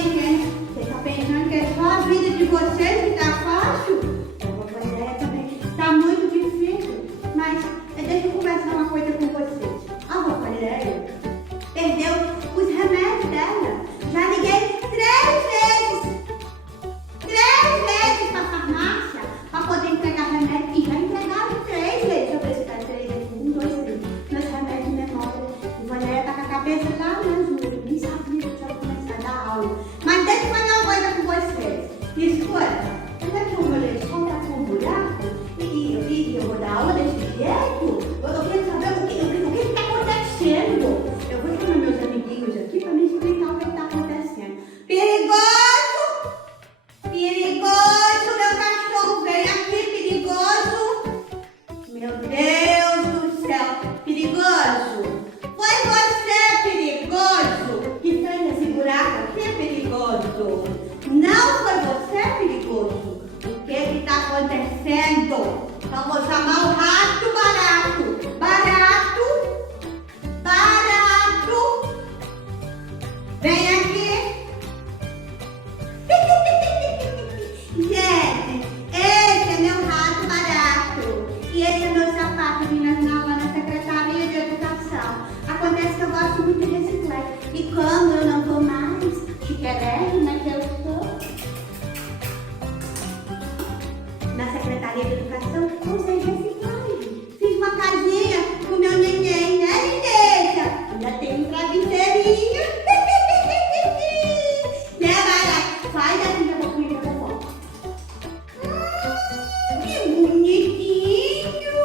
entendendo. Você tá pensando que é só a vida de vocês que tá fácil? Eu vou fazer também. Tá muito difícil. Mas deixa eu conversar uma coisa com vocês. A Valéria perdeu os remédios dela. Já liguei 3 vezes pra farmácia pra poder entregar remédio. E já entregaram 3 vezes. Deixa eu ver se tá 3 vezes. 1, 2, 3. Meus remédios de memória. E Valéria tá com a cabeça lá na azul. Nem sabia que já começar a dar aula. Mas deixa eu fazer uma coisa com vocês. Escuta, quando é que o meu lençol tá com um buraco e eu vou dar aula desse jeito? Eu quero saber o que tá acontecendo. Eu vou chamar meus amiguinhos aqui pra me explicar o que tá acontecendo. Perigoso! Perigoso, meu cachorro! Vem aqui, perigoso! Meu Deus do céu! Perigoso! Foi você, perigoso, que fez esse buraco aqui, perigoso? Não foi você, perigoso? O que tá acontecendo? Vamos chamar o rato barato. Barato. Barato. Vem aqui. Gente, esse é meu rato barato. E esse é meu sapato, meninas, na Secretaria de Educação. Acontece que eu gosto muito de reciclagem. E como eu não vou mais chiquérrima que eu estou na Secretaria de Educação, usei reciclagem. Fiz uma casinha pro meu neném, né, Lindeza? Ainda tem um travesseirinho. Né, Barato? Faz assim que eu vou comer pra vovó. Que bonitinho.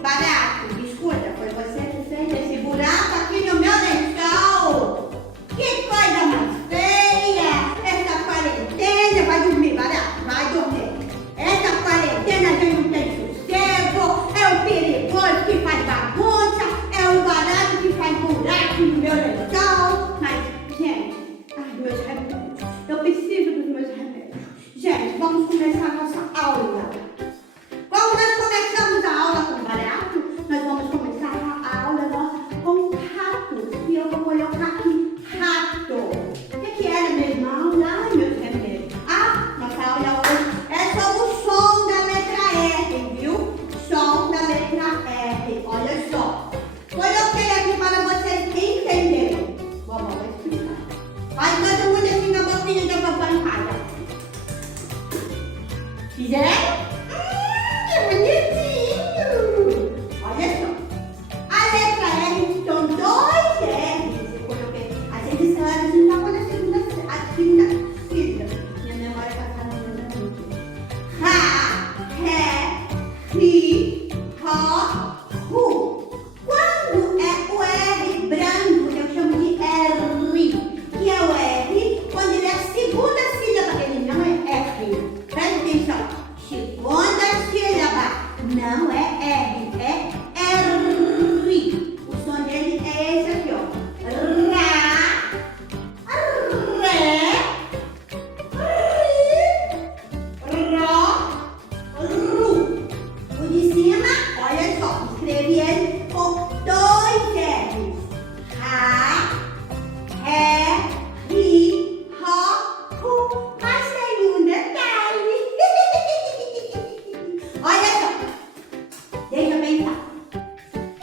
Barato, escuta, foi você que fez esse buraco aqui no meu lençol. Que coisa mais feia. Essa quarentena, vai dormir, Barato, vai dormir. Essa quarentena a gente não tem sossego, é o perigoso que faz bagunça, é o barato que faz buraco no meu lençol. Mas, gente, ai, meus remédios, eu preciso dos meus remédios. Gente, vamos começar a nossa aula. Como nós começamos a aula com barato, nós vamos começar a aula nossa com ratos. E eu vou colocar aqui rato. O que era mesmo a aula? Ai, meus remédios. Ah, nossa aula hoje é sobre o som da letra R, viu? Som da letra R. Olha só. Coloquei aqui para vocês entenderem. Vovó vai explicar. Faz todo mundo assim na boquinha da vovó em casa. Fizeram? Que bonitinho! Olha só. A letra R são 2 R's. Eu coloquei. As edições não estão na segunda fila. Minha memória está falando muito. Ra, ré, ri, ró, ru. Quando é o R branco, eu chamo de R. Que é o R quando ele é a segunda sílaba. Ele não é R. Presta atenção. Segunda sílaba. Não é R, é R. O som dele é esse aqui, ó. Rá, ré, ri, ró, ru. O de cima, olha só, escrevi ele com 2 R's. Rá, ré, ri, ró, ru. Mas tem um detalhe. Olha só, deixa eu pensar.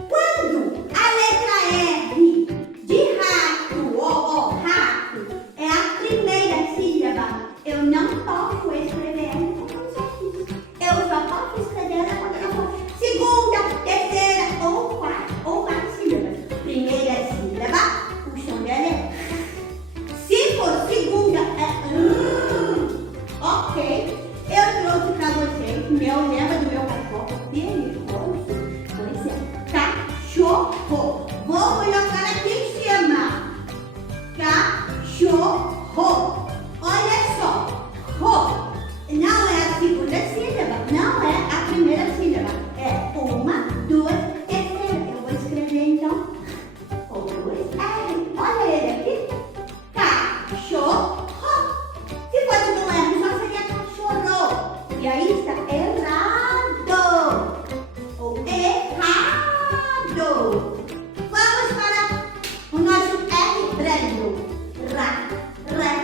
Quando a letra R de rato, ó, rato, é a primeira sílaba, eu não posso escrever ela como certinho. Eu só posso escrever ela quando ela for segunda, terceira ou quarta sílabas. Primeira sílaba, o som dela é. Se for segunda, é. Ok. Eu trouxe pra vocês, lembra do meu cachorro perigoso? Pois é, cachorro. Vou colocar aqui em cima. Cachorro. Olha só. Ro. Não é a segunda sílaba, não é a primeira sílaba. É 1, 2, terceira. Eu vou escrever então com 2 R. Olha ele aqui. Cachorro. Se fosse no R, só seria cachorro. E aí está errado. Ou errado. Vamos para o nosso R branco. Rá, ré,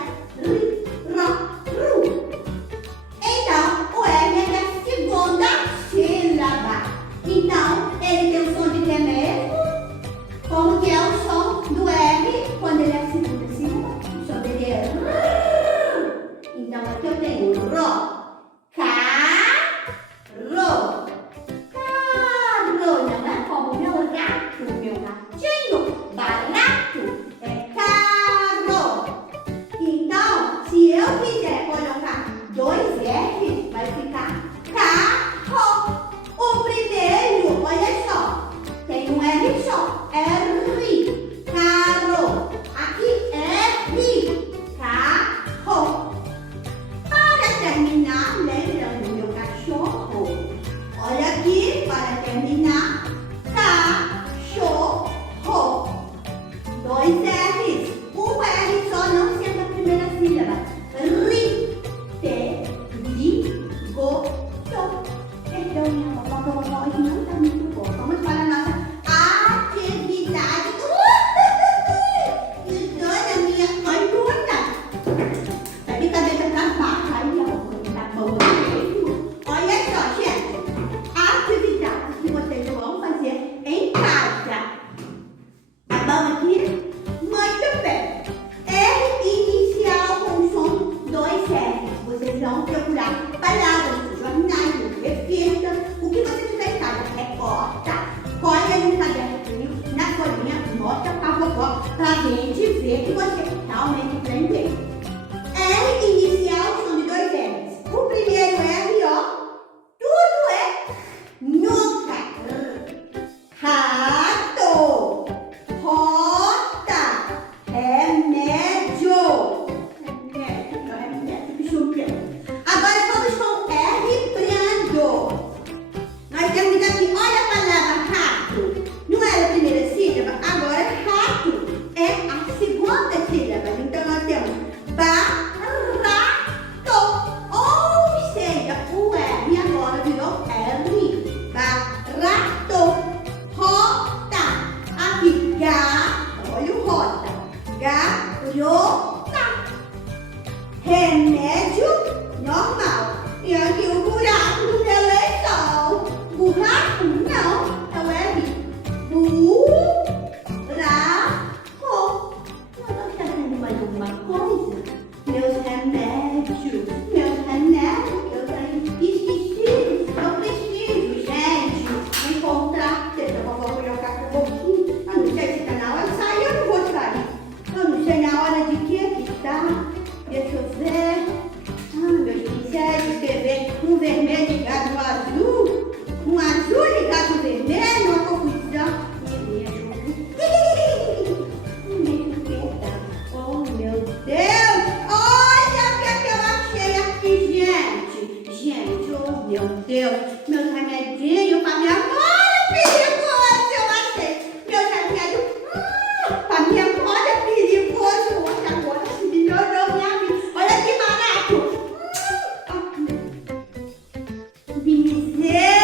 sílaba. Ritegoso. Então, minha vovó não está muito boa. Vamos para a nossa atividade. E dona minha aluna. A brincadeira tá baixa. Aí, ó, tá boa mesmo. Olha só, gente. Atividades que vocês vão fazer em casa. Tá bom aqui? Muito bem. R inicial com som 2 R's. Vocês vão procurar palavras nos jornais, nas revistas, o que você tiver em casa. Recorta, colhe no caderninho, na folhinha, mostra pra vovó, pra gente ver que você realmente aprendeu. R inicial som de 2 R's. O primeiro R, ó, tudo é nunca. Rato, rota, remédio. Remédio, bicho preto. Agora vamos com R brando. Nós temos aqui, olha a palavra rato. Não era a primeira sílaba? Agora rato é a segunda sílaba. Então nós temos barato. Ou seja, o R agora virou R. Barato. Rota. Aqui, olha o rota. Garota. Remédio normal. E aqui o buraco do televisor. Buraco não, é o R. Buraco. Nós vamos fazendo mais alguma coisa? Meus remédios, que eu tenho esquecidos. Eu preciso, gente, encontrar. Deixa eu colocar um pouquinho. Eu não sei se está na hora de sair, eu não vou sair. Eu não sei na hora de que está. Deixa eu ver. Meus pincéis, escrever um vermelho ligado no azul, um azul ligado no vermelho, uma confusão. Oh, meu Deus! Olha o que eu achei aqui, gente! Gente, oh, meu Deus! Meus remedinhos pra minha memória perigoso, eu achei! Meus remédios pra minha memória perigoso! Olha agora, se melhorou minha vida! Olha que barato! Pincel!